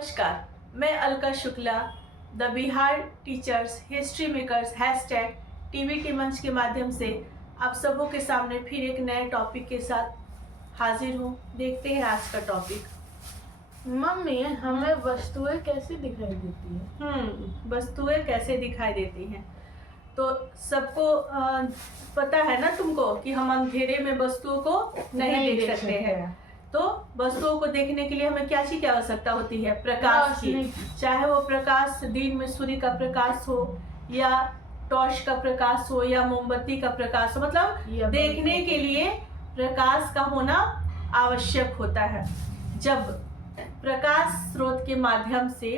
नमस्कार, मैं Alka Shukla the Bihar teachers history makers hashtag TVT मंच के माध्यम से आप सबों के सामने फिर एक नए टॉपिक के साथ हाजिर हूँ। देखते हैं आज का टॉपिक। मम्मी, हमें वस्तुएं कैसे दिखाई देती है? वस्तुएं कैसे दिखाई देती हैं? तो सबको पता है ना तुमको कि हम अंधेरे में वस्तुओं को नहीं देख सकते हैं। तो वस्तुओं को देखने के लिए हमें क्या चीज की आवश्यकता होती है? प्रकाश की। चाहे वो प्रकाश दिन में सूर्य का प्रकाश हो या टॉर्च का प्रकाश हो या मोमबत्ती का प्रकाश हो, मतलब देखने के लिए प्रकाश का होना आवश्यक होता है। जब प्रकाश स्रोत के माध्यम से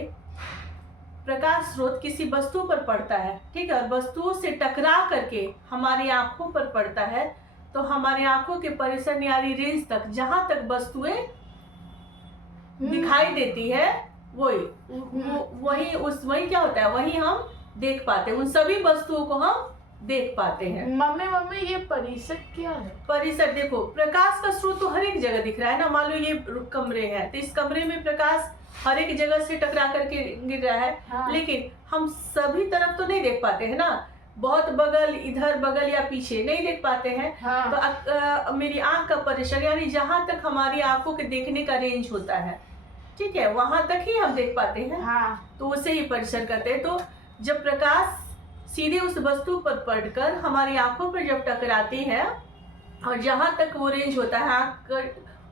प्रकाश स्रोत किसी वस्तु पर पड़ता है, ठीक है, और वस्तुओं से टकरा करके हमारी आंखों पर पड़ता है, तो हमारी आंखों के परिसर यानी रेंज तक जहां तक वस्तुएं दिखाई देती है वही क्या होता है, वही हम देख पाते हैं। उन सभी वस्तुओं को हम देख पाते हैं। मम्मी ये परिसर क्या है? परिसर देखो, प्रकाश का स्रोत तो हर एक जगह दिख रहा है ना। मान लो ये कमरे हैं, तो इस कमरे में प्रकाश हर एक जगह से टकरा करके गिर रहा है। हाँ। लेकिन हम सभी तरफ तो नहीं देख पाते हैं ना, बहुत बगल, इधर बगल या पीछे नहीं देख पाते हैं। हाँ। तो मेरी आंख का परिसर यानी जहां तक हमारी आंखों के देखने का रेंज होता है, ठीक है, वहां तक ही हम देख पाते हैं। हाँ। तो उसे ही परिसर कहते हैं। तो जब प्रकाश सीधे उस वस्तु पर पड़कर हमारी आंखों पर जब टकराती है और जहां तक वो रेंज होता है आंख,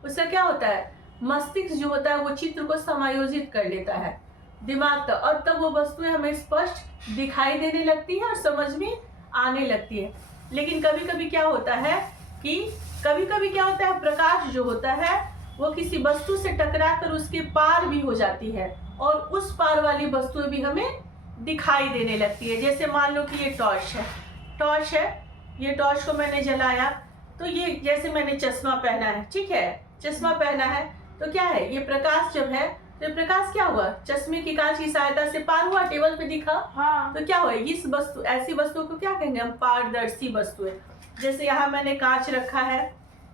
उसका क्या होता है, मस्तिष्क जो होता है वो चित्र को समायोजित कर लेता है दिमाग तक, और तब वो वस्तुएं हमें स्पष्ट दिखाई देने लगती है और समझ में आने लगती है। लेकिन कभी कभी क्या होता है प्रकाश जो होता है वो किसी वस्तु से टकरा कर उसके पार भी हो जाती है और उस पार वाली वस्तुएं भी हमें दिखाई देने लगती है। जैसे मान लो कि ये टॉर्च है, ये टॉर्च को मैंने जलाया, तो ये जैसे मैंने चश्मा पहना है, ठीक है, चश्मा पहना है, तो क्या है, ये प्रकाश जब है तो प्रकाश क्या हुआ, चश्मे की कांच की सहायता से पार हुआ, टेबल पे दिखा। हाँ। तो क्या हुआ, इस वस्तु, ऐसी वस्तुओं को क्या कहेंगे हम, पारदर्शी वस्तुएं। जैसे यहाँ मैंने कांच रखा है,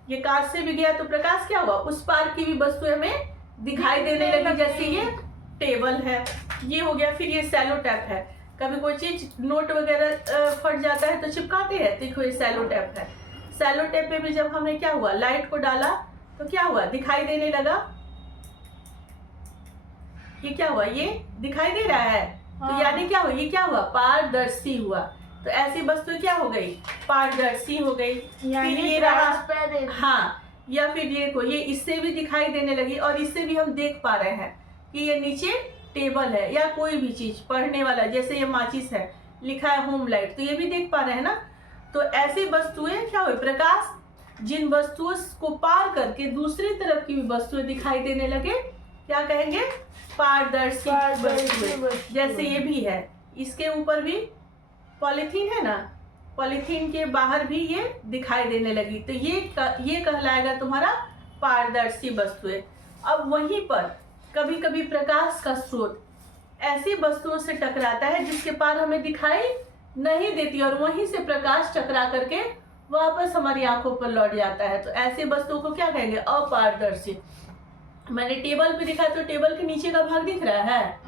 ये कांच से भी गया तो प्रकाश क्या हुआ, उस पार की भी वस्तुएं हमें दिखाई देने लगी। जैसे ये टेबल है, ये हो गया। फिर ये सेलो टैप है, कभी कोई चीज नोट वगैरह फट जाता है तो चिपकाते हैं, देखो ये सेलो टैप है। सेलो टैप पे भी जब हमने क्या हुआ, लाइट को डाला तो क्या हुआ, दिखाई देने लगा। ये क्या हुआ, ये दिखाई दे रहा है। हाँ। तो यानी क्या हुआ, ये क्या हुआ, पारदर्शी हुआ। तो ऐसी वस्तु क्या हो गई, पारदर्शी हो गई। फिर ये रहा, हाँ, या फिर ये को, ये इससे भी दिखाई देने लगी और इससे भी हम देख पा रहे हैं कि ये नीचे टेबल है या कोई भी चीज पढ़ने वाला, जैसे ये माचिस है, लिखा है होम लाइट, तो ये भी देख पा रहे हैं ना। तो ऐसी वस्तुएं क्या हुई, प्रकाश जिन वस्तुओं को पार करके दूसरी तरफ की भी वस्तुएं दिखाई देने लगे, क्या कहेंगे, पारदर्शी वस्तुएं। जैसे ये भी है, इसके ऊपर भी पॉलीथीन है ना, पॉलीथीन के बाहर भी ये दिखाई देने लगी, तो ये कहलाएगा तुम्हारा पारदर्शी वस्तुएं। अब वहीं पर कभी कभी प्रकाश का स्रोत ऐसी वस्तुओं से टकराता है जिसके पार हमें दिखाई नहीं देती और वहीं से प्रकाश टकरा करके वापस हमारी आंखों पर लौट जाता है। तो ऐसे वस्तुओं को क्या कहेंगे, अपारदर्शी। मैंने टेबल पे दिखा तो टेबल के नीचे का भाग दिख रहा है,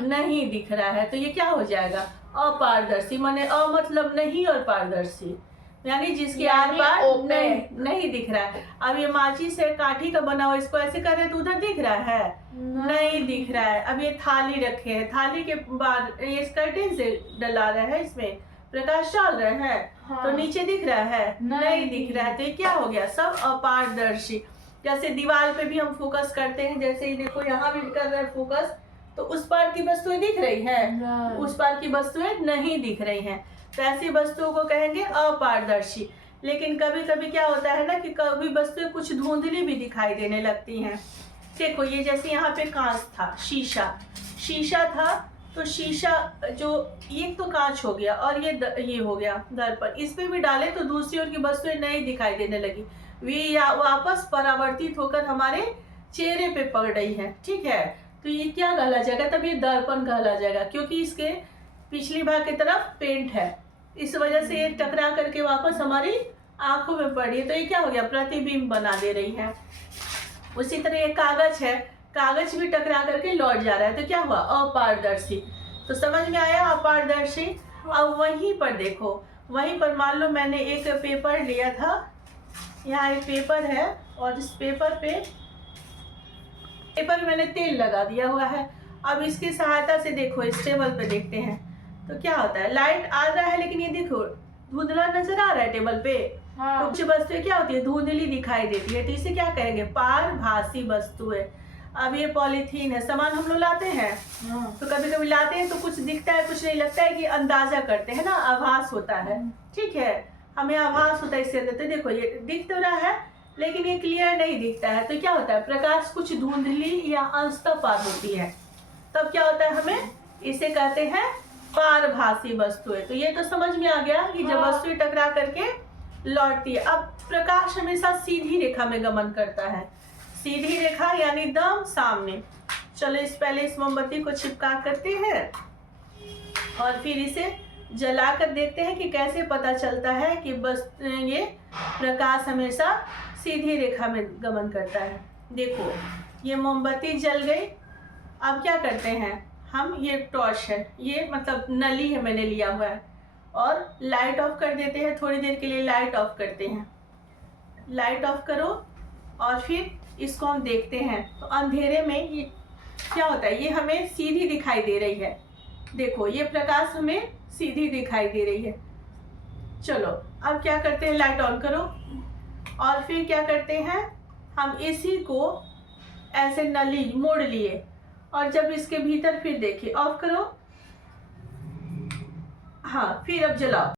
नहीं दिख रहा है, तो ये क्या हो जाएगा, अपारदर्शी। माने अ मतलब नहीं और पारदर्शी यानी जिसके आर पार नहीं दिख रहा है। अब ये माचिस है, काठी का बना हुआ, इसको ऐसे कर रहे हैं तो उधर दिख रहा है, नहीं दिख रहा है। अब ये थाली रखे हैं, थाली के बाद ये स्कर्टिन से डला रहे हैं, इसमें प्रकाश डाल रहे हैं। हाँ। तो नीचे दिख रहा है, नहीं दिख रहा है, तो ये क्या हो गया, सब अपारदर्शी। जैसे दीवार पे भी हम फोकस करते हैं, जैसे ये देखो यहाँ भी कर रहे हैं फोकस, तो उस पार की वस्तुएं दिख रही हैं, उस पार की वस्तुएं नहीं दिख रही हैं। तो ऐसी वस्तुओं को कहेंगे अपारदर्शी। लेकिन कभी कभी क्या होता है ना कि कभी वस्तुएं कुछ धुंधली भी दिखाई देने लगती हैं। देखो ये जैसे यहाँ पे कांच था, शीशा था, तो शीशा जो एक तो कांच हो गया और ये हो गया दर्पण, इस पे भी डाले तो दूसरी ओर की वस्तुएं नहीं दिखाई देने लगी, वे वापस परावर्तित होकर हमारे चेहरे पे पड़ रही है, ठीक है। तो ये क्या कहला जाएगा, तब ये दर्पण कहला जाएगा, क्योंकि इसके पिछली भाग की तरफ पेंट है, इस वजह से ये टकरा करके वापस हमारी आंखों में पड़ी है, तो ये क्या हो गया, प्रतिबिंब बना दे रही है। उसी तरह ये कागज है, कागज भी टकरा करके लौट जा रहा है, तो क्या हुआ? अपारदर्शी। तो समझ में आया अपारदर्शी। अब वहीं पर देखो, वहीं पर मान लो मैंने एक पेपर लिया था, यहाँ एक पेपर है और इस पेपर मैंने तेल लगा दिया हुआ है। अब इसकी सहायता से देखो इस टेबल पे देखते हैं तो क्या होता है, लाइट आ रहा है लेकिन ये देखो धुंधला नजर आ रहा है टेबल पे। हाँ। तो कुछ वस्तुएं क्या होती है, धुंधली दिखाई देती है, तो इसे क्या कहेंगे? पारभासी वस्तुएं। अब ये पॉलीथीन है, सामान हम लोग लाते हैं तो कभी कभी लाते हैं तो कुछ दिखता है कुछ नहीं, लगता है कि अंदाजा करते हैं ना, आभास होता है, ठीक है, हमें आभास होता है इससे अंदर। तो देखो ये दिख तो रहा है लेकिन ये क्लियर नहीं दिखता है, तो क्या होता है, प्रकाश कुछ धुंधली या अंशतः पार होती है, तब क्या होता है, हमें इसे कहते हैं पारभासी वस्तुएं। तो ये तो समझ में आ गया कि जब वस्तुएं टकरा करके लौटती है। अब प्रकाश हमेशा सीधी रेखा में गमन करता है, सीधी रेखा यानी दम सामने। चलो पहले इस मोमबत्ती को चिपका करते हैं और फिर इसे जला कर देखते हैं कि कैसे पता चलता है कि बस ये प्रकाश हमेशा सीधी रेखा में गमन करता है। देखो ये मोमबत्ती जल गई। अब क्या करते हैं हम, ये टॉर्च है, ये मतलब नली है मैंने लिया हुआ है, और लाइट ऑफ कर देते हैं, थोड़ी देर के लिए लाइट ऑफ करते हैं। लाइट ऑफ करो और फिर इसको हम देखते हैं तो अंधेरे में ये क्या होता है, ये हमें सीधी दिखाई दे रही है। देखो ये प्रकाश हमें सीधी दिखाई दे रही है। चलो अब क्या करते हैं, लाइट ऑन करो और फिर क्या करते हैं, हम इसी को ऐसे नली मोड़ लिए और जब इसके भीतर फिर देखिए, ऑफ करो, हाँ फिर अब जलाओ।